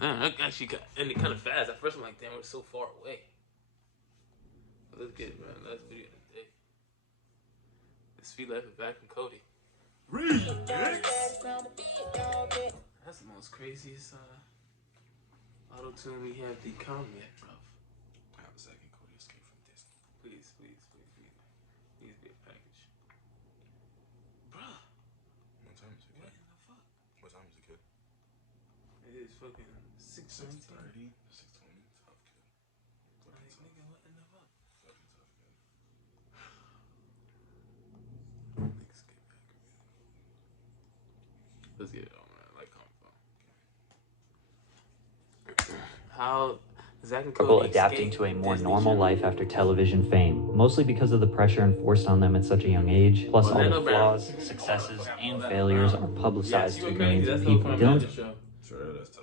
I actually got ended kind of fast. At first, I'm like, damn, we're so far away. But let's get it, man. Last video of the day. The Sweet Life of Zack and Cody. That's the most craziest auto tune we have become yet, bro. How Zack and Cody escape from Disney? Please be a package, bro. What time is it, kid? What in the fuck? What time is it, kid? It is fucking 6:30. 6:20. Tough, kid. Like, nigga, what in the fuck? Fucking tough, kid. Niggas get back. Let's get it on, man. Like, how Zack and Cody adapting to a more normal life after television fame, mostly because of the pressure enforced on them at such a young age, plus all the flaws, successes, and failures are publicized to millions of people. Dylan Sure, that's tough.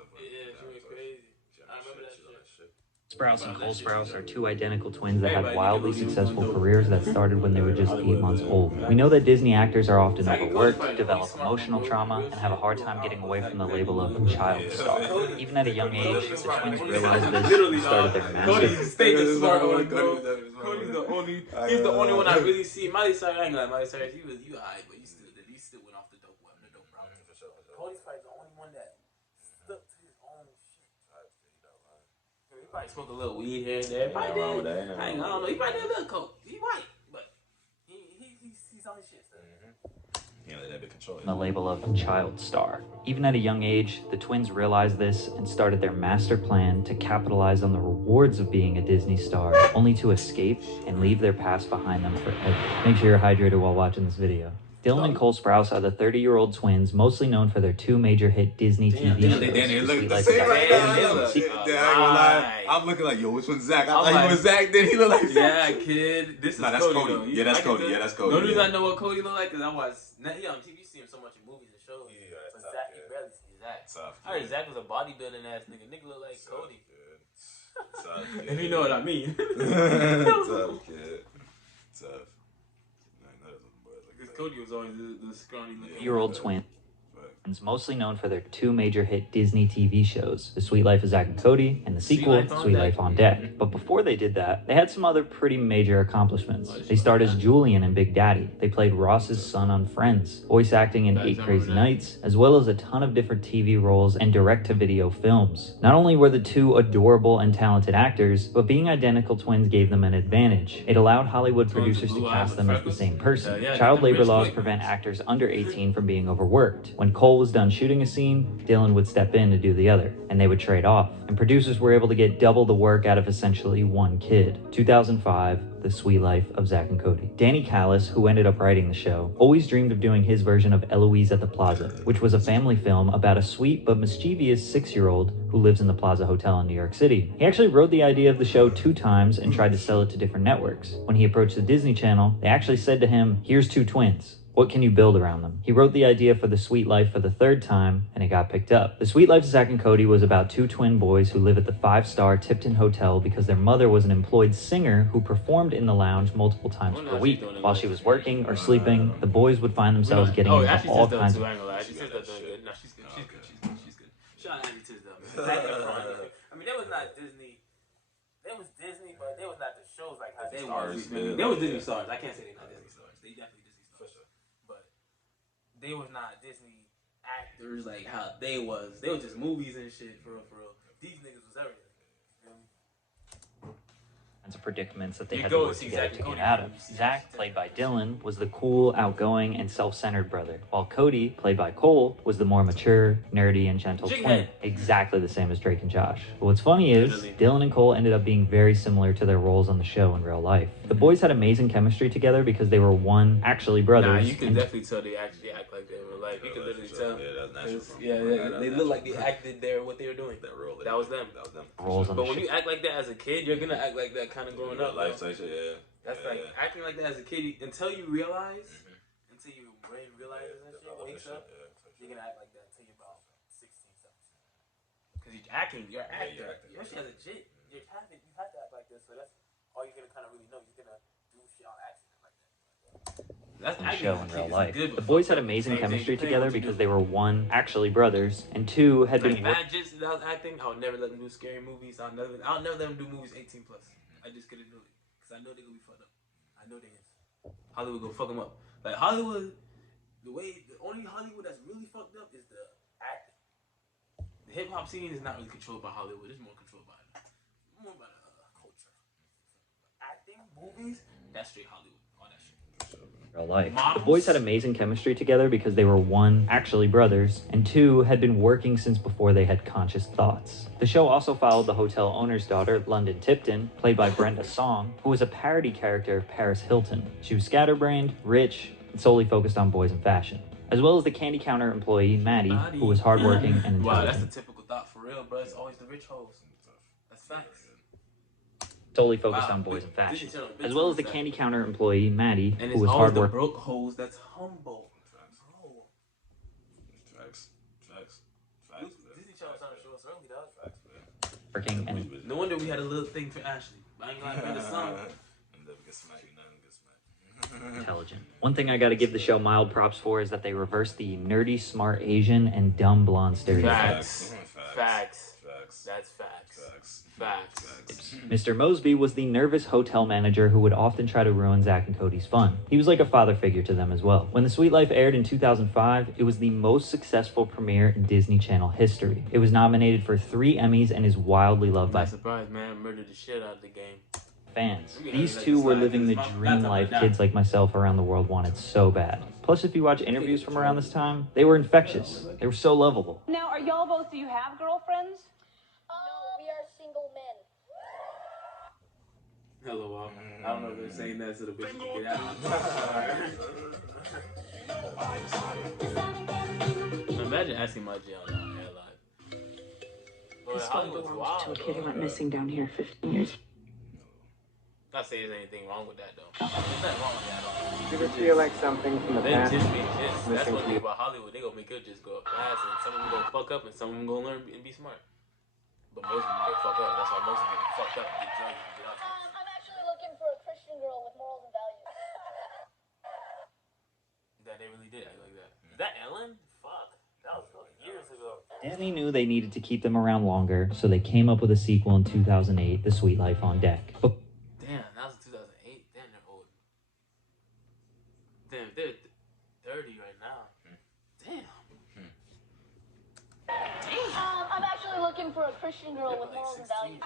Sprouse and Cole Sprouse are two identical twins that had wildly successful careers that started when they were just 8 months old. We know that Disney actors are often overworked, develop emotional trauma, and have a hard time getting away from the label of child star. Even at a young age, the twins realized this and started their master. Cody's the smart one, bro. Cody's he's the only one I really see. Miley Cyrus, I ain't gonna lie, Miley Cyrus, you alright, but you still went off the dope route. Cody's probably the only one that stuck to his own shit. He probably smoked a little weed here and there. I don't know. He probably did a little coke. He white, but he's on his shit. Yeah, let that be control. The label of child star. Even at a young age, the twins realized this and started their master plan to capitalize on the rewards of being a Disney star, only to escape and leave their past behind them forever. Make sure you're hydrated while watching this video. Dylan and Cole Sprouse are the 30-year-old twins, mostly known for their two major hit Disney TV shows. They look the same right now. I'm looking like, yo, which one's Zack? I thought he was Zack, then he look like Zack. Yeah, kid. This is that's Cody. Cody. Yeah, that's Cody. Yeah, that's Cody. The only reason I know what Cody look like is I watch on TV. You see him so much in movies and shows. Yeah, but Zack, you barely see Zack. Tough, I heard Zack was a bodybuilding ass nigga. Nigga look like Cody. Tough, if you know what I mean. Tough, kid. Tough. Cody was always the scrawny looking year-old twins, mostly known for their two major hit Disney TV shows, The Sweet Life of Zack and Cody, and the sequel, Sweet Life on Deck. But before they did that, they had some other pretty major accomplishments. They starred as Julian in Big Daddy. They played Ross's son on Friends, voice acting in 8 Crazy Nights, as well as a ton of different TV roles and direct-to-video films. Not only were the two adorable and talented actors, but being identical twins gave them an advantage. It allowed Hollywood producers to cast them as the same person. Child labor laws prevent actors under 18 from being overworked. When Cole was done shooting a scene, Dylan would step in to do the other, and they would trade off. And producers were able to get double the work out of essentially one kid. 2005, The Sweet Life of Zack and Cody. Danny Callis, who ended up writing the show, always dreamed of doing his version of Eloise at the Plaza, which was a family film about a sweet but mischievous 6-year-old who lives in the Plaza Hotel in New York City. He actually wrote the idea of the show 2 times and tried to sell it to different networks. When he approached the Disney Channel, they actually said to him, "Here's 2 twins. What can you build around them?" He wrote the idea for The Sweet Life for the 3rd time, and it got picked up. The Sweet Life of Zack and Cody was about 2 twin boys who live at the 5-star Tipton Hotel because their mother was an employed singer who performed in the lounge multiple times per week. While she was working or sleeping, the boys would find themselves getting into all kinds of... She's good. No, she's good. Shout out to them. I mean, that was not Disney. They was Disney, but they was not the shows like how they was. They was Disney stars. I can't say they not Disney stars. They definitely Disney stars. But they was not Disney actors like how they was. They was just movies and shit, for real. These niggas was everything. Of predicaments that they had to work together to get out of. Zack, played by Dylan, was the cool, outgoing, and self-centered brother, while Cody, played by Cole, was the more mature, nerdy, and gentle twin, exactly the same as Drake and Josh. But what's funny is, Dylan and Cole ended up being very similar to their roles on the show in real life. The boys had amazing chemistry together because they were actually brothers. Nah, you can definitely tell they actually act like that in real life. You can literally tell. They look like they acted there, what they were doing. That was them. But when you act like that as a kid, you're gonna act like that kind of growing up. Life cycle, yeah. That's like acting like that as a kid until you realize, until your brain realizes that shit, wakes up, you're gonna act like that until you're about 16, 17. Because you're acting, you're an actor. Especially as a kid, you have to act like this. So that's all you're gonna kind of really know. You're gonna do shit on accident like that. in the show in real life. The boys had amazing chemistry together because they were, one, actually brothers, and two, had been... Just that was acting, I would never let them do scary movies. I'll never let them do movies 18 plus. I just couldn't do it. Because I know they're going to be fucked up. I know they is. Hollywood going to fuck them up. Like, Hollywood, the only Hollywood that's really fucked up is the acting. The hip-hop scene is not really controlled by Hollywood. It's more controlled by culture. Acting, movies, that's straight Hollywood. All that shit. Real life. The boys had amazing chemistry together because they were, one, actually brothers, and two, had been working since before they had conscious thoughts. The show also followed the hotel owner's daughter, London Tipton, played by Brenda Song, who was a parody character of Paris Hilton. She was scatterbrained, rich, and solely focused on boys and fashion, as well as the candy counter employee, Maddie, who was hardworking and intelligent. Wow, that's the typical thought for real, bro. It's always the rich hoes. That's facts. Solely focused on boys and fashion, as well as the candy counter employee, Maddie, who was hardworking. The broke hoes that's humble. Facts. Disney Channel trying to show us early, dog. Working and no wonder we had a little thing for Ashley. I ain't gonna lie, the song. Intelligent. One thing I gotta give the show mild props for is that they reversed the nerdy, smart Asian and dumb blonde stereotypes. Facts. That's facts. Mr. Mosby was the nervous hotel manager who would often try to ruin Zack and Cody's fun. He was like a father figure to them as well. When The Sweet Life aired in 2005, it was the most successful premiere in Disney Channel history. It was nominated for 3 Emmys and is wildly loved by... Not surprised, man. Murdered the shit out of the game. Fans. These two were living the dream life kids like myself around the world wanted so bad. Plus, if you watch interviews from around this time, they were infectious. They were so lovable. Now, are y'all both, do you have girlfriends? No, we are single men. Hello, I don't know if they're saying that to the bitch to get out. Imagine asking my jail now, airline. This one belonged to a kid who went missing down here 15 years. Not saying there's anything wrong with that, though. There's nothing wrong with that at all. You ever feel like something from the past? That's one thing about Hollywood. They gonna make it just go up fast, and some of them gonna fuck up, and some of them gonna learn and be smart. But most of them get fucked up. That's why most of them get fucked up, get drugs, and get out. I'm actually looking for a Christian girl with morals and values. That they really did act like that. Is that Ellen? Fuck. That was years ago. Disney knew they needed to keep them around longer, so they came up with a sequel in 2008, The Sweet Life on Deck. But damn, that was 2008. Damn, they're old. Damn, they're 30 right now. Damn. I'm actually looking for a Christian girl with morals and values.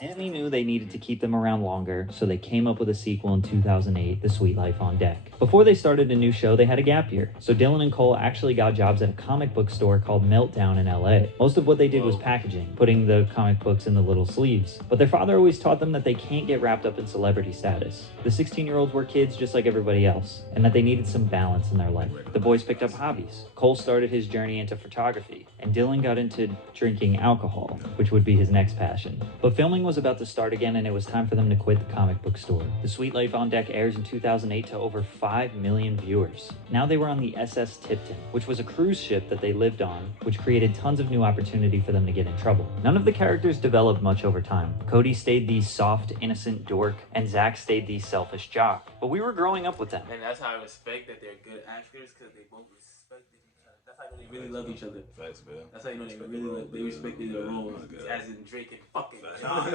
Disney knew they needed to keep them around longer, so they came up with a sequel in 2008, The Sweet Life on Deck. Before they started a new show, they had a gap year, so Dylan and Cole actually got jobs at a comic book store called Meltdown in LA. Most of what they did was packaging, putting the comic books in the little sleeves. But their father always taught them that they can't get wrapped up in celebrity status. The 16-year-olds were kids just like everybody else, and that they needed some balance in their life. The boys picked up hobbies. Cole started his journey into photography, and Dylan got into drinking alcohol, which would be his next passion. But filming was about to start again, and it was time for them to quit the comic book store. The Sweet Life on Deck airs in 2008 to over 5 million viewers. Now they were on the SS Tipton, which was a cruise ship that they lived on, which created tons of new opportunity for them to get in trouble. None of the characters developed much over time. Cody stayed the soft, innocent dork, and Zack stayed the selfish jock. But we were growing up with them. And that's how I respect that they're good actors, because they both respect each other. That's how they really love each other. Facts, man. That's how you know they really love, they respected their roles, as in Drake and fucking John.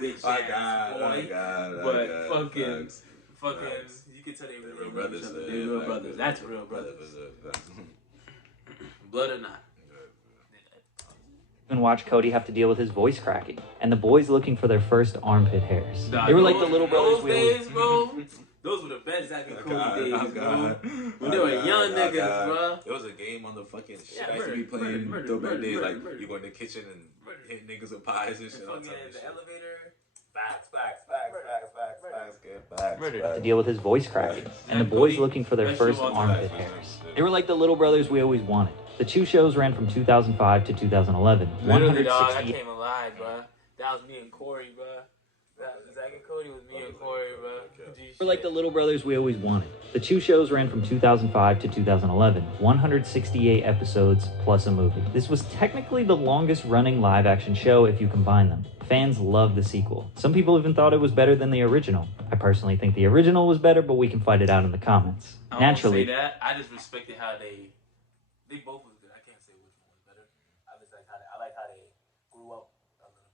Bitch ass boy. But fucking, you can tell they really love each other. They're real brothers. That's real brothers. Blood or not. And watch Cody have to deal with his voice cracking, and the boys looking for their first armpit hairs. They were like the little brothers we always... bro. Those were the best Zack and Cody days, bro. When they were young niggas, bro. There was a game on the fucking shit I used to be playing throwback days. Like, you go in the kitchen and hit niggas with pies and shit. On the elevator. Facts. To deal with his voice cracking, and the boys looking for their first armpit hairs. They were like the little brothers we always wanted. The 2 shows ran from 2005 to 2011. Literally, dog, I came alive, bro. That was me and Corey, bro. Zack and Cody was me and Corey, bro. We're like the little brothers we always wanted. The two shows ran from 2005 to 2011, 168 episodes plus a movie. This was technically the longest running live action show if you combine them. Fans loved the sequel. Some people even thought it was better than the original. I personally think the original was better, but we can fight it out in the comments. I don't say that. I just respected how they both was good. I can't say which one was better. I just like how they grew up a little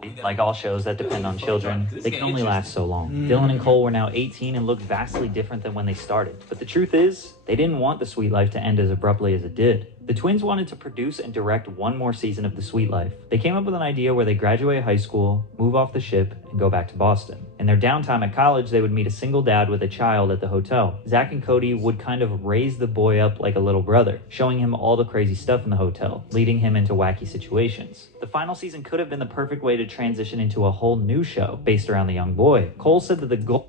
bit. Like all shows that depend on children, they can only last so long. Dylan and Cole were now 18 and look vastly different than when they started. But the truth is, they didn't want The Sweet Life to end as abruptly as it did. The twins wanted to produce and direct one more season of The Sweet Life. They came up with an idea where they graduate high school, move off the ship, and go back to Boston. In their downtime at college, they would meet a single dad with a child at the hotel. Zack and Cody would kind of raise the boy up like a little brother, showing him all the crazy stuff in the hotel, leading him into wacky situations. The final season could have been the perfect way to transition into a whole new show based around the young boy. Cole said that the goal...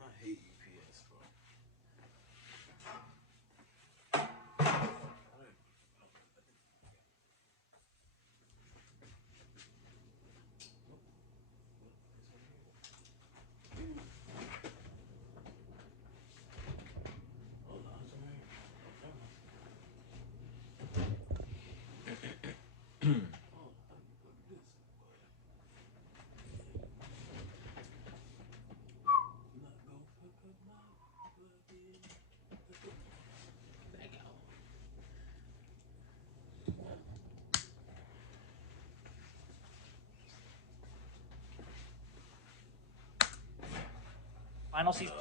I hate UPS, bro. Final season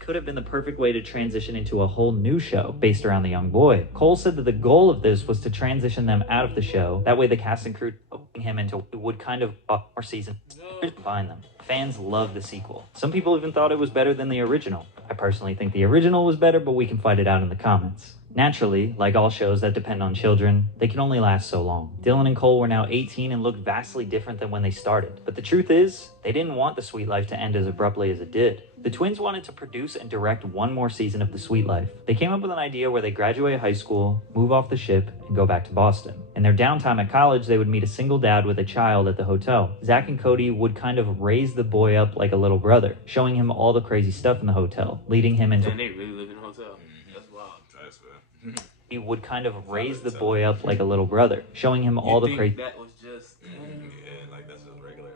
could have been the perfect way to transition into a whole new show based around the young boy. Cole said that the goal of this was to transition them out of the show. That way the cast and crew him into would kind of more season combine them. Fans loved the sequel. Some people even thought it was better than the original. I personally think the original was better, but we can fight it out in the comments. Naturally, like all shows that depend on children, they can only last so long. Dylan and Cole were now 18 and look vastly different than when they started. But the truth is, they didn't want The Sweet Life to end as abruptly as it did. The twins wanted to produce and direct one more season of The Sweet Life. They came up with an idea where they graduate high school, move off the ship, and go back to Boston. In their downtime at college, they would meet a single dad with a child at the hotel. Zack and Cody would kind of raise the boy up like a little brother, showing him all the crazy stuff in the hotel, leading him into... And they really live in a hotel. That's wild. He would kind of raise the boy up like a little brother, showing him all the crazy... That was just... Yeah, like that's just regular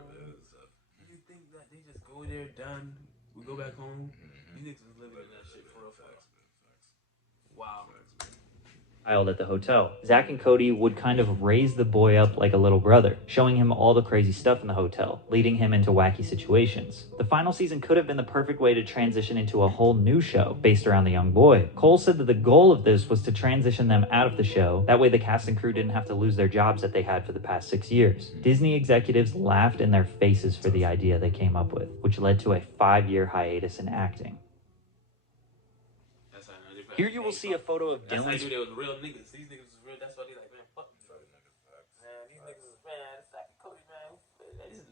stuff. You think that they just go there, done, we go back home? You niggas was living in that shit for real fast. Wow. At the hotel. Zack and Cody would kind of raise the boy up like a little brother, showing him all the crazy stuff in the hotel, leading him into wacky situations. The final season could have been the perfect way to transition into a whole new show based around the young boy. Cole said that the goal of this was to transition them out of the show. That way the cast and crew didn't have to lose their jobs that they had for the past 6 years. Disney executives laughed in their faces for the idea they came up with, which led to a 5-year hiatus in acting. Here you will see a photo of Dylan's... That's how you knew they was real niggas. These niggas was real. That's why they like, man, fuck these niggas. Man, these niggas was, man, it's like Cody, man. This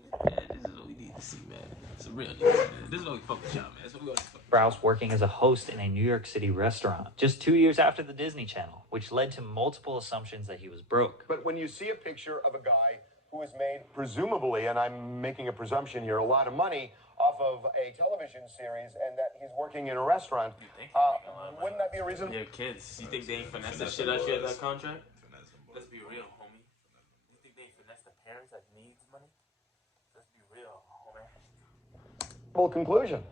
is what we need to see, man. Some real niggas, man. This is what we fuck with y'all, man. That's what we want to fuck with. Sprouse working as a host in a New York City restaurant, just 2 years after the Disney Channel, which led to multiple assumptions that he was broke. But when you see a picture of a guy who has made, presumably, and I'm making a presumption here, a lot of money off of a television series, and that he's working in a restaurant, wouldn't that be a reason? They're kids. You think they ain't finesse that shit out of that contract? Let's be real, homie. You think they finesse the parents that needs money? Let's be real, homie. Well, conclusion.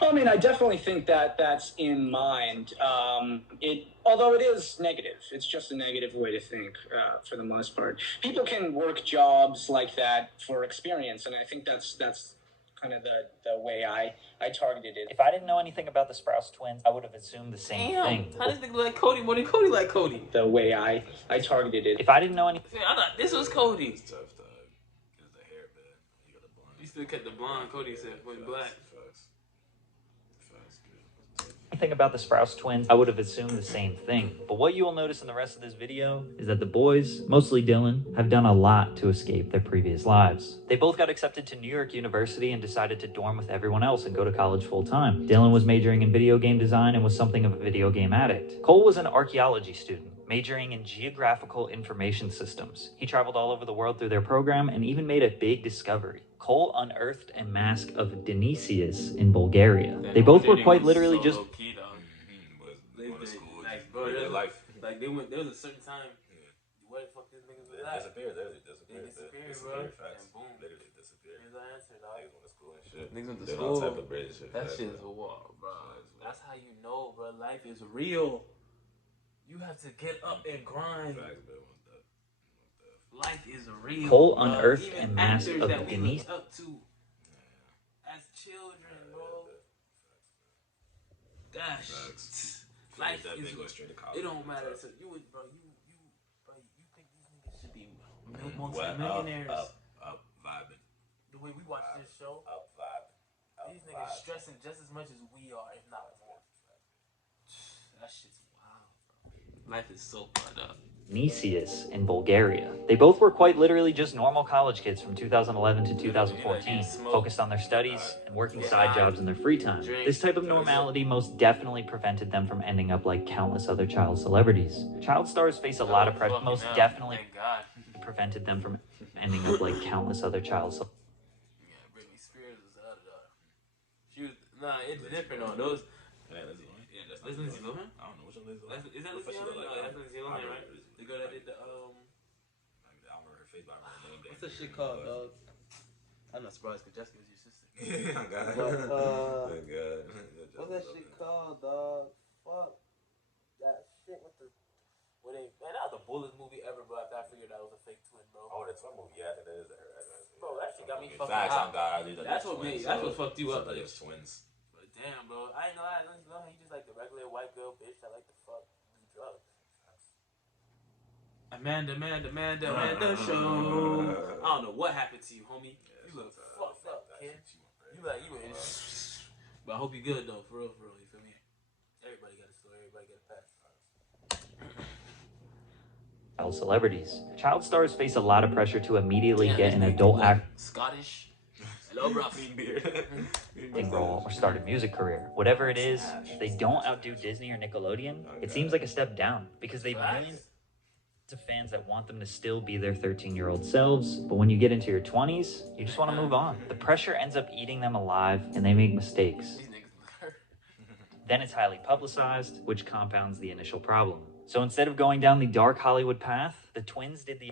I mean, I definitely think that that's in mind. Although it is negative, it's just a negative way to think for the most part. People can work jobs like that for experience, and I think that's kind of the way I targeted it. If I didn't know anything about the Sprouse twins, I would have assumed the same thing. How does nigga like Cody more than Cody like Cody? The way I targeted it. If I didn't know anything... I thought this was Cody. It's tough, dog. Because the hair, man. You got the blonde. You still kept the blonde. Cody said, "Went black." thing about the Sprouse twins, I would have assumed the same thing. But what you will notice in the rest of this video is that the boys, mostly Dylan, have done a lot to escape their previous lives. They both got accepted to New York University and decided to dorm with everyone else and go to college full time. Dylan was majoring in video game design and was something of a video game addict. Cole was an archaeology student, majoring in geographical information systems. He traveled all over the world through their program and even made a big discovery. Cole unearthed a mask of Dionysius in Bulgaria. They both were quite literally just... Like they went, there was a certain time. Where the fuck these niggas was at? Disappeared, bro. And boom, literally disappeared. Here's the answer, dog. Niggas went to school and shit. Niggas went to Did school. all type of bread shit. That shit is a wall, bro. That's how you know, bro. Life is real. You have to get up and grind. Life is real. Cole unearthed a mask of that we Denise. look up to as children, bro. Gosh, life is. It don't matter. So you would, bro. You think these niggas should be multi-millionaires? Up vibing. The way we watch this show, up vibing. These niggas stressing just as much as we are, if not more. That shit's wild, bro. Life is so fucked up. Dionysius in Bulgaria. They both were quite literally just normal college kids from 2011 to 2014, focused on their studies and working side jobs in their free time. This type of normality most definitely prevented them from ending up like countless other child celebrities. Child stars face a lot of pressure, most definitely prevented them from ending up like countless other child celebrities. Yeah, Britney Spears was the other daughter. She was, nah, it's different on those. Yeah, that's Lindsay Lohan? I don't know which one is Lohan. Is that Lindsay Lohan? No, that's Lindsay Lohan, right? The girl that did the, I don't remember her face, but I remember her name. What's that shit called, dog? I'm not surprised because Jessica was your sister. Oh, God. But, Oh, God. what's that shit called, dog? Fuck. That shit with the... Man, that was the bullest movie ever, bro. After I figured that was a fake twin, bro. Oh, the twin movie. Yeah, I think that is her. Bro, that shit got me fucking Facts on hot. God. That's what fucked you up. Somebody was twins. But damn, bro. I ain't gonna lie. Lindsay Lohan, you just like the regular white girl bitch that like to fuck do drugs. Amanda show. I don't know what happened to you, homie. You look fucked up, kid. You were in. But I hope you good though, for real, you feel me? Everybody got a story, everybody got a past. Child celebrities. Child stars face a lot of pressure to immediately get an adult acting Scottish. Hello, bro. role or start a music career. Whatever it is, if they don't outdo Disney or Nickelodeon, it seems like a step down because they've millions of fans that want them to still be their 13-year-old selves, but when you get into your 20s, you just want to move on. The pressure ends up eating them alive and they make mistakes. Then it's highly publicized, which compounds the initial problem. So instead of going down the dark Hollywood path, the twins did the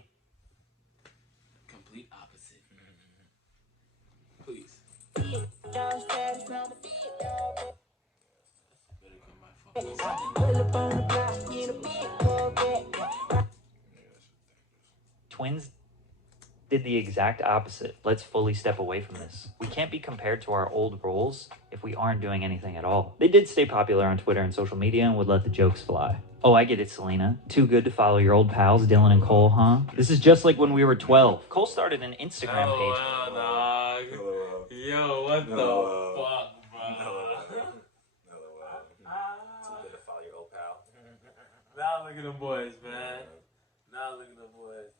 complete opposite. Please. Twins did the exact opposite. Let's fully step away from this. We can't be compared to our old roles if we aren't doing anything at all. They did stay popular on Twitter and social media and would let the jokes fly. Oh, I get it, Selena. Too good to follow your old pals, Dylan and Cole, huh? This is just like when we were 12. Cole started an Instagram page. Wow, dog. Yo, what the fuck, bro? Too good to follow your old pal. Now look at them boys, man. Now look at them boys.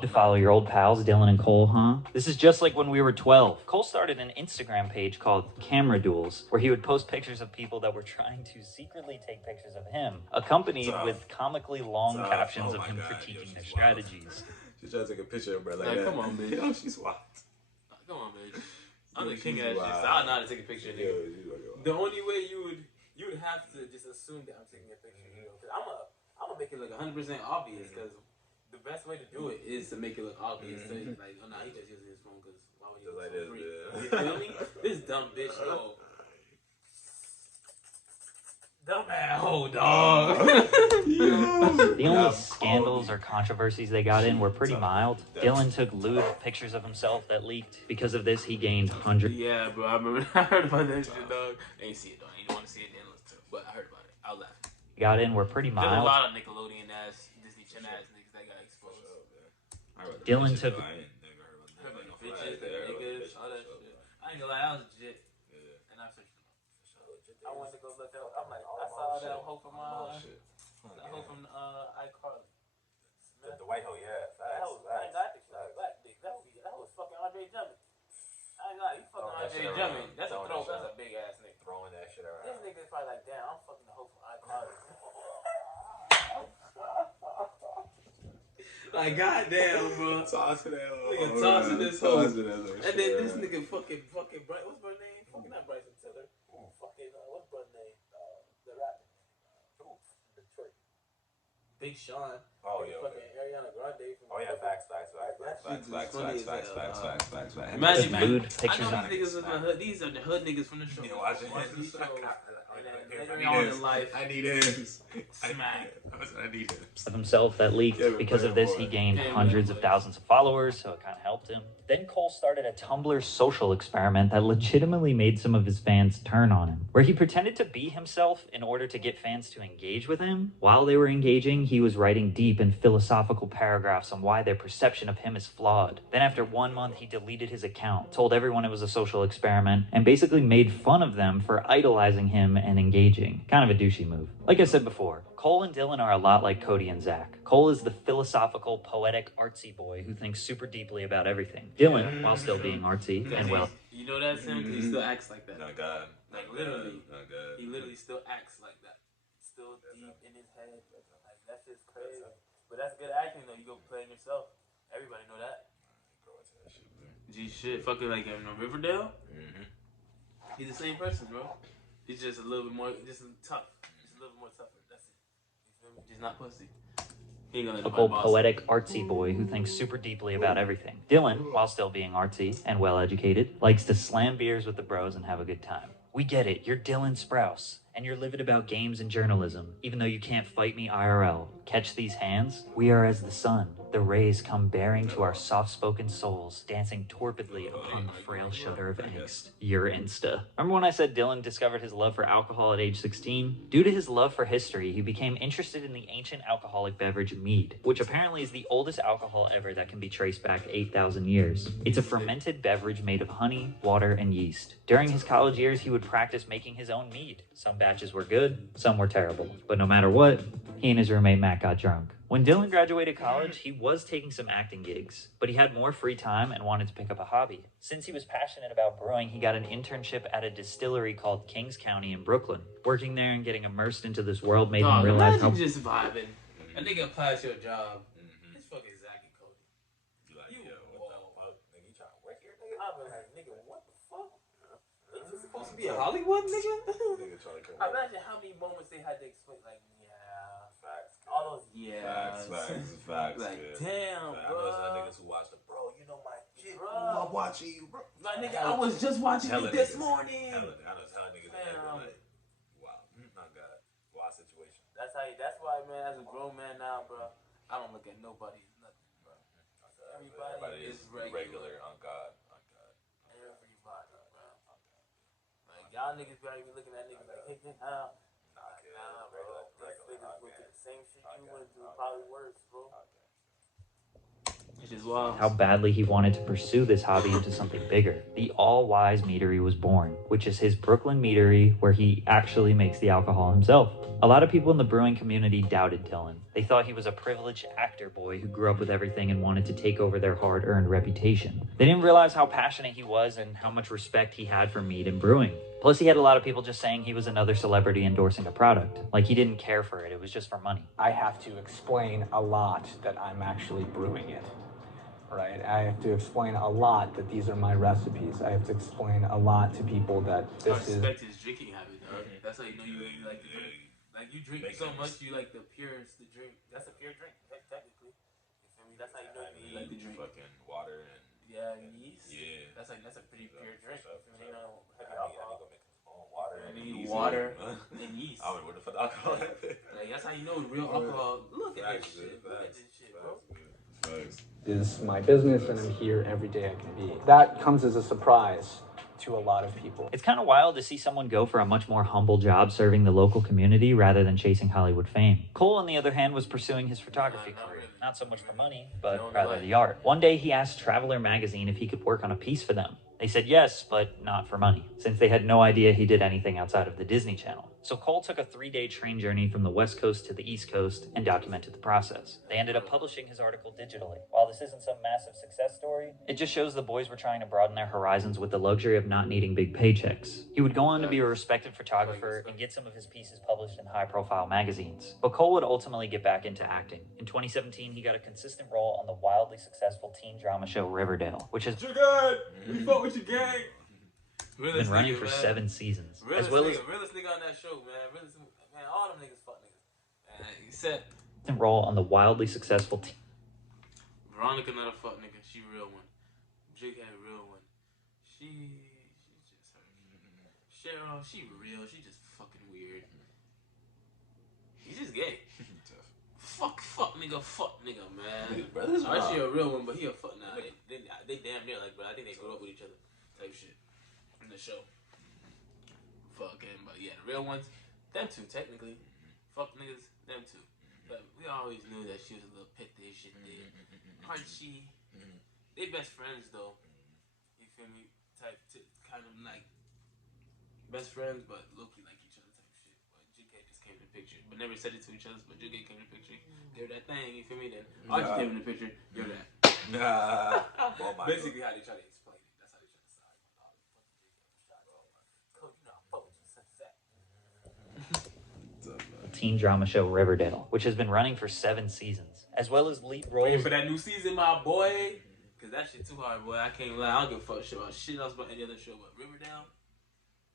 To follow your old pals, Dylan and Cole, huh? This is just like when we were 12. Cole started an Instagram page called Camera Duels, where he would post pictures of people that were trying to secretly take pictures of him, accompanied with comically long captions of him critiquing their strategies. She's trying to take a picture of her like that. Come on, bitch. Yo, she's wild. Come on, bitch. I'm the king of that shit, so I know how to take a picture, nigga. The only way you would have to just assume that I'm taking a picture, you know? Because I'm gonna make it look 100% obvious, because the best way to do it is to make it look obvious. So like, oh, nah, he just using his phone because why would you like use this? You feel me? This dumb bitch, no. Dumb asshole, dog. The only scandals or controversies they got in were pretty mild. Dylan took lewd pictures of himself that leaked. Because of this, he gained hundreds. Yeah, bro, I heard about that shit, dog. I ain't see it, dog. You don't want to see it, then let's talk. But I heard about it. I was laughing. Got in were pretty There's a mild. lot of Nickelodeon ass, Disney Channel ass niggas that got exposed. Dylan took. Bitches, the niggas, all that shit. I ain't gonna lie, that was legit. And I searched them up. I went to go look up. I'm like, I saw that hoe from iCarly. The white hoe, yeah. That was, I ain't got this shit. Black dick. That was fucking Andre Drummond. I ain't got you fucking Andre Drummond. That's a throw. That's a big ass nigga. Throwing that shit around. This nigga's probably like, damn, I'm fucking the hoe from iCarly. Like, goddamn, bro. Tossing that hoe. Nigga tossing this hoe. And And then this nigga fucking Bryce. What's her name? Fucking not Bryson Tiller. Fucking what's her name? The rapper. Detroit. Big Sean. Oh yeah. Fucking Ariana Grande. Oh yeah. Facts. Imagine, man. Mood, I pictures know on these niggas was the hood. These are the hood niggas from the show. Yeah, watching these shows. I need his. Smack. I need his. Of himself that leaked. Because of this, he gained hundreds of thousands of followers, so it kind of helped him. Then Cole started a Tumblr social experiment that legitimately made some of his fans turn on him, where he pretended to be himself in order to get fans to engage with him. While they were engaging, he was writing deep and philosophical paragraphs on why their perception of him is flawed. Then after 1 month, he deleted his account, told everyone it was a social experiment, and basically made fun of them for idolizing him and engaging. Kind of a douchey move. Like I said before, Cole and Dylan are a lot like Cody and Zack. Cole is the philosophical, poetic, artsy boy who thinks super deeply about everything. Dylan, while still being artsy, and well... You know that's him because he still acts like that. No God. Like literally. No God. He literally still acts like that. Still deep in his head. Like that's just crazy. But that's good acting though. You go play it yourself. Everybody know that. G shit. Fucking like in Riverdale. He's the same person, bro. He's just a little bit more, just tough. Just a little bit more tougher. That's it. You feel me? Just not pussy. He ain't gonna let nobody boss him. Poetic, artsy boy who thinks super deeply about everything. Dylan, while still being artsy and well-educated, likes to slam beers with the bros and have a good time. We get it, you're Dylan Sprouse, and you're livid about games and journalism, even though you can't fight me IRL. Catch these hands? We are as the sun. The rays come bearing to our soft-spoken souls, dancing torpidly upon the frail shudder of angst. You're Insta. Remember when I said Dylan discovered his love for alcohol at age 16? Due to his love for history, he became interested in the ancient alcoholic beverage mead, which apparently is the oldest alcohol ever that can be traced back 8,000 years. It's a fermented beverage made of honey, water, and yeast. During his college years, he would practice making his own mead. Some batches were good, some were terrible. But no matter what, he and his roommate Matt got drunk. When Dylan graduated college, he was taking some acting gigs, but he had more free time and wanted to pick up a hobby. Since he was passionate about brewing, he got an internship at a distillery called Kings County in Brooklyn. Working there and getting immersed into this world made him realize how... just vibing. A nigga applies to your job. It's fucking Zack and Cody. You like, yo, what the fuck? Nigga, you trying to work here, nigga? I've been like, nigga, what the fuck? Is this supposed to be a Hollywood, nigga? Nigga trying to come Imagine how many moments they had to explain, like, yeah. Facts. All those Facts. Like, yeah. damn, I bro. know some niggas who watch the bro. You know my shit, bro. Bro. I'm watching you, bro. My nigga, I was just watching you this morning. I know hella niggas that be like, wow, my God, wild situation. That's why, man. As a grown man now, bro, I don't look at nobody as nothing, bro. Everybody is regular. On God. Everybody, bro. Like y'all niggas probably be looking at niggas like, hey, nah, bro. These niggas went through the same shit you went through, probably worse, bro. Which is wild. How badly he wanted to pursue this hobby into something bigger. The All-Wise Meadery was born, which is his Brooklyn meadery where he actually makes the alcohol himself. A lot of people in the brewing community doubted Dylan. They thought he was a privileged actor boy who grew up with everything and wanted to take over their hard-earned reputation. They didn't realize how passionate he was and how much respect he had for mead and brewing. Plus, he had a lot of people just saying he was another celebrity endorsing a product. Like, he didn't care for it, it was just for money. I have to explain a lot that I'm actually brewing it. Right, I have to explain a lot that these are my recipes. I have to explain a lot to people that this is. I respect his drinking habit, dog. That's how you know you really like the drink. Like you drink so much, you like the purest the drink. That's a pure drink, technically. You feel me? That's how you know you like the drink. Fucking water and yeast. Yeah, that's a pretty pure drink. You know, heavy I alcohol. need to make some water. Water and yeast. I would order for the alcohol. Like that's how you know real alcohol. Look at this shit. Look at this shit, bro. Is my business and I'm here every day I can be. That comes as a surprise to a lot of people. It's kind of wild to see someone go for a much more humble job serving the local community rather than chasing Hollywood fame. Cole, on the other hand, was pursuing his photography career. Not so much for money, but rather the art. One day he asked Traveler magazine if he could work on a piece for them. They said yes, but not for money, since they had no idea he did anything outside of the Disney Channel. So Cole took a 3-day train journey from the West Coast to the East Coast and documented the process. They ended up publishing his article digitally. While this isn't some massive success story, it just shows the boys were trying to broaden their horizons with the luxury of not needing big paychecks. He would go on to be a respected photographer and get some of his pieces published in high-profile magazines. But Cole would ultimately get back into acting. In 2017, he got a consistent role on the wildly successful teen drama show Riverdale, which has been running for 7 seasons, as well as realest nigga on that show, man. Man, all them niggas fuck niggas. He said role on the wildly successful Veronica not a fuck nigga. She real one. Jake had a real one. She just her. Cheryl, she real. She just fucking weird. He's just gay. fuck nigga, man. She a real one, but he a fuck. Nah, they damn near like, but I think they grew up with each other. Type shit. In the show. Fucking, but yeah, the real ones, them two technically. Fuck niggas, them two. But we always knew that she was a little pit they shit did. Archie, they best friends though. You feel me? Kind of like best friends, but low-key like each other type shit. But JK just came in the picture, but never said it to each other. But JK came in the picture, gave her that thing. You feel me? Then Archie came in the picture, gave her that. Basically, how they try to explain it. That's how they try to decide. teen drama show Riverdale, which has been running for 7 seasons, as well as lead roles. Waiting for that new season, my boy. Cause that shit too hard, boy. I can't lie. I don't give a fuck shit about shit else about any other show, but Riverdale,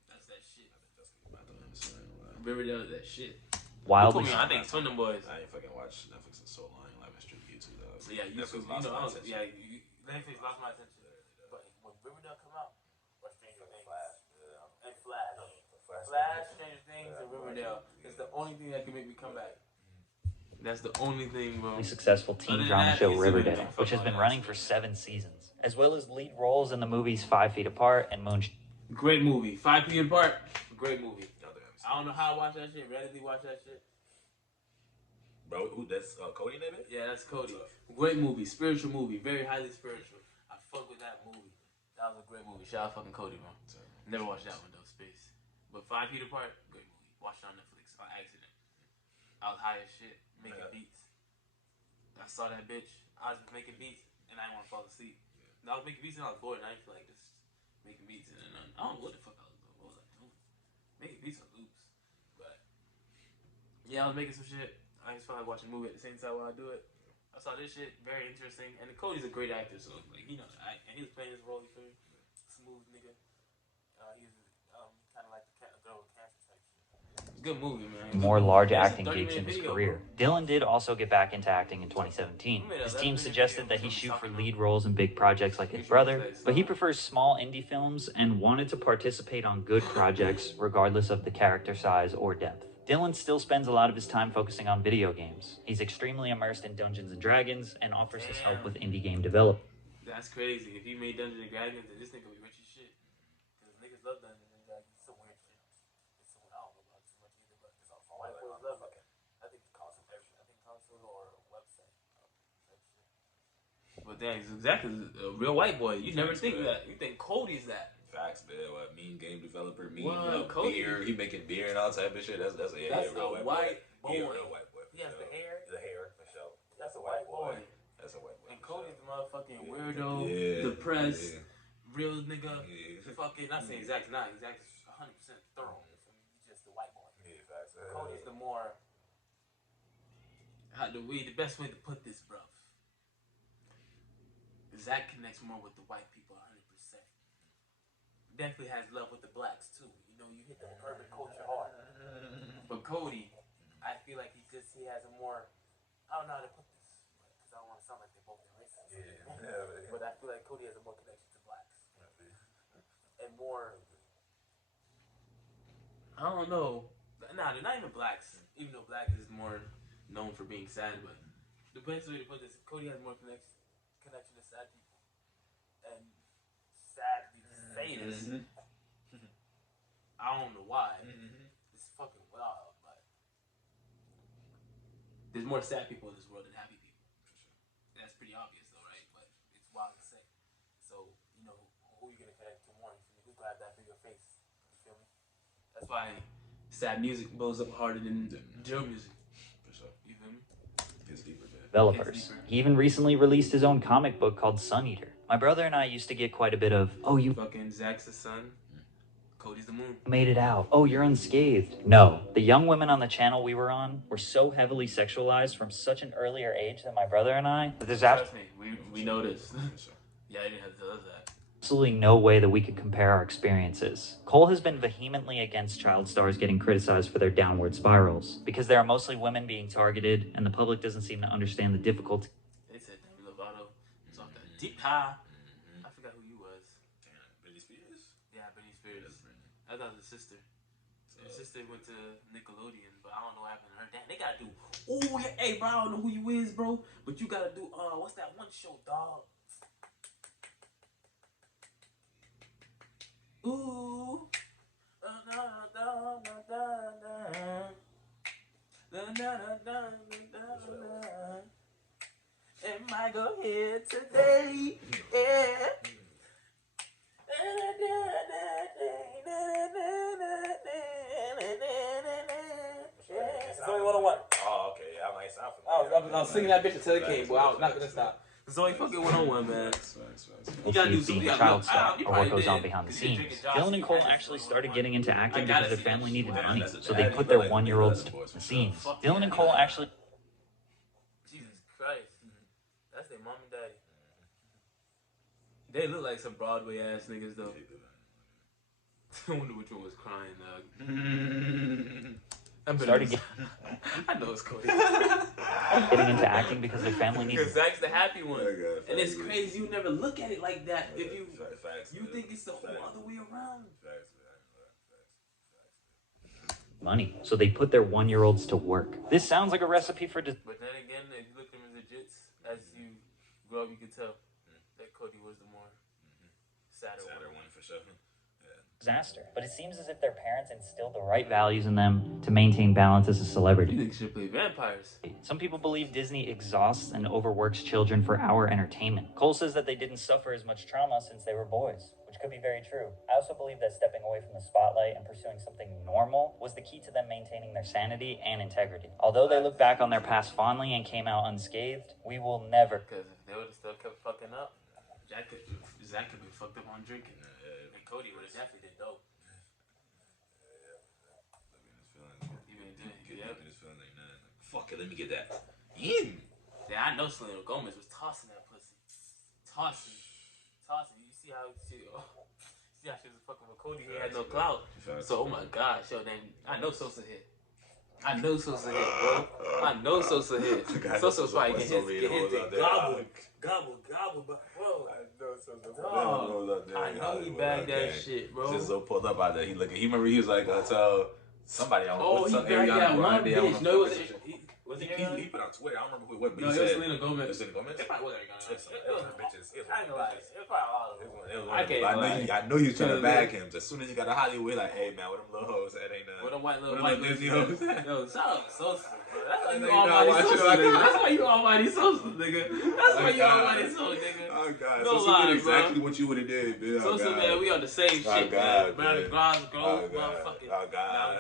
that's that shit. Riverdale is that shit. Wildly. I think it's from them boys. I ain't fucking watched Netflix in so long. Like, it's strictly YouTube, though. So yeah, YouTube. Netflix lost my attention. Netflix lost my attention. But when Riverdale come out, or Stranger Things, and Flash, Stranger Things, and Riverdale. It's the only thing that can make me come back. That's the only thing, bro. Successful teen drama show Riverdale, which has been running for 7 seasons, as well as lead roles in the movies 5 Feet Apart and Moonshine. Great movie. 5 Feet Apart. Great movie. I don't know how I watch that shit. Randomly watch that shit. Bro, that's Cody name it? Yeah, that's Cody. Great movie. Spiritual movie. Very highly spiritual. I fuck with that movie. That was a great movie. Shout out fucking Cody, bro. Never watched that one, though. Space. But 5 Feet Apart, great movie. Watched it on Netflix by accident. I was high as shit, making beats. I saw that bitch. I was making beats, and I didn't want to fall asleep. And I was making beats, and I was bored, and I didn't feel like just making beats. And I don't know what the fuck I was doing. What was I doing? Making beats on loops. But yeah, I was making some shit. I just felt like watching a movie at the same time while I do it. I saw this shit, very interesting. And Cody's a great actor, so like he knows to act. And he was playing his role, you feel me? Smooth nigga. He was kind of like the girl with cancer type shit. Good movie, man. More large acting gigs in his career. Dylan did also get back into acting in 2017. His team suggested that he shoot for lead roles in big projects like his brother, but he prefers small indie films and wanted to participate on good projects regardless of the character size or depth. Dylan still spends a lot of his time focusing on video games. He's extremely immersed in Dungeons & Dragons and offers his help with indie game development. That's crazy. If he made Dungeons & Dragons, then this nigga would be rich as shit. Because niggas love Dungeons & Dragons. It's some weird shit. It's some, I don't know about it too much either, but it's all white boys love it. I think it's console everything. I think console or a website. But that is exactly a real white boy. You never think that. You think Cody's that. Facts, man. What, mean game developer, mean Cody, beer. He making beer and all type of shit. That's a real white boy. He a real white boy. He has the hair. The hair, for sure. That's a white boy. That's a white boy. And Cody's the motherfucking weirdo, depressed, real nigga. Fucking, not saying Zack's not. Zack's 100% thorough. He's just the white boy. Yeah, facts. Cody's the more. The best way to put this, bro. Zack connects more with the white people 100%. Definitely has love with the blacks too. You know, you hit the urban culture hard. But Cody, I feel like he has a more. I don't know how to put this because I don't want to sound like they're both racist. Yeah. But I feel like Cody has a more connection to blacks and more. I don't know. Nah, they're not even blacks. Even though black is more known for being sad, but the best way to put this, Cody has more connection to sad people, and sadly to say this, I don't know why. It's fucking wild, but there's more sad people in this world than happy people. For sure. That's pretty obvious, though, right? But it's wild to say. So you know, who are you gonna connect why sad music blows up harder than drill music. For sure. You feel me? It's deeper, man. Developers. He even recently released his own comic book called Sun Eater. My brother and I used to get quite a bit of, oh, you fucking Zack's the sun, Cody's the moon. Made it out. Oh, you're unscathed. No. The young women on the channel we were on were so heavily sexualized from such an earlier age that my brother and I, that there's Trust me, we noticed. Yeah, you didn't have to tell us that. absolutely no way that we could compare our experiences. Cole has been vehemently against child stars getting criticized for their downward spirals, because there are mostly women being targeted, and the public doesn't seem to understand the difficulty. They said Demi Lovato was off that deep high. I forgot who you was. Damn, Britney Spears? Yeah, Britney Spears. I thought it was the sister. Her sister went to Nickelodeon, but I don't know what happened to her. Damn, they gotta do. Ooh, yeah, hey, bro, I don't know who you is, bro, but you gotta do. What's that one show, dog? Ooh. It might go here today. Yeah. It's only 101. Oh, okay. Yeah, I might sound I was singing that bitch until it came, boy. I was not gonna stop. It's only fucking 101, man. You gotta do being a child star, or what goes on behind the scenes. Dylan and Cole actually started getting into acting because their family needed money, so they put their 1-year-olds to the scenes. Dylan and Cole actually... Jesus Christ. That's their mom and daddy. They look like some Broadway ass niggas, though. I wonder which one was crying, dog. I know it's Cody. Getting into acting because their family needs... Because Zack's the happy one. And it's crazy, you never look at it like that. If you think it's the whole other way around. money, so they put their 1-year-olds to work. This sounds like a recipe for... But then again, if you look at him as a jits, as you grow up, you can tell that Cody was the more sadder one for sure. Disaster. But it seems as if their parents instilled the right values in them to maintain balance as a celebrity. You think you should play vampires? Some people believe Disney exhausts and overworks children for our entertainment. Cole says that they didn't suffer as much trauma since they were boys, which could be very true. I also believe that stepping away from the spotlight and pursuing something normal was the key to them maintaining their sanity and integrity. Although they look back on their past fondly and came out unscathed, we will never... Because if they would have still kept fucking up, Zack could be fucked up on drinking. And Cody would have definitely did dope. Fuck it, let me get that in. Yeah, I know Selena Gomez was tossing that pussy. Tossing. You see how she was fucking with Cody, he had no clout. So, oh my gosh, yo, then I know Sosa hit. Bro. I know Sosa hit. Sosa's probably get his gobble, but bro. I know he bagged that shit, bro. Just so pulled up out there. He remember he was like, tell somebody on he bagged that one bitch. No, he put on Twitter. I don't remember what, but no, he it was said Selena Gomez. It was Selena Gomez? It probably was Ariana. I ain't gonna lie. It probably all of them. I know you was trying to bag him. As soon as he got to Hollywood, like, hey man, with them little hoes, that ain't with them white little Disney hoes. Yo, shout out Sosa. That's why you almighty Sosa, nigga. That's why you almighty Sosa, nigga. Oh God, no Sosa lie, did exactly what you would have did, man. Sosa, man, we on the same shit, man. Brown and Grove, motherfucking. Oh God.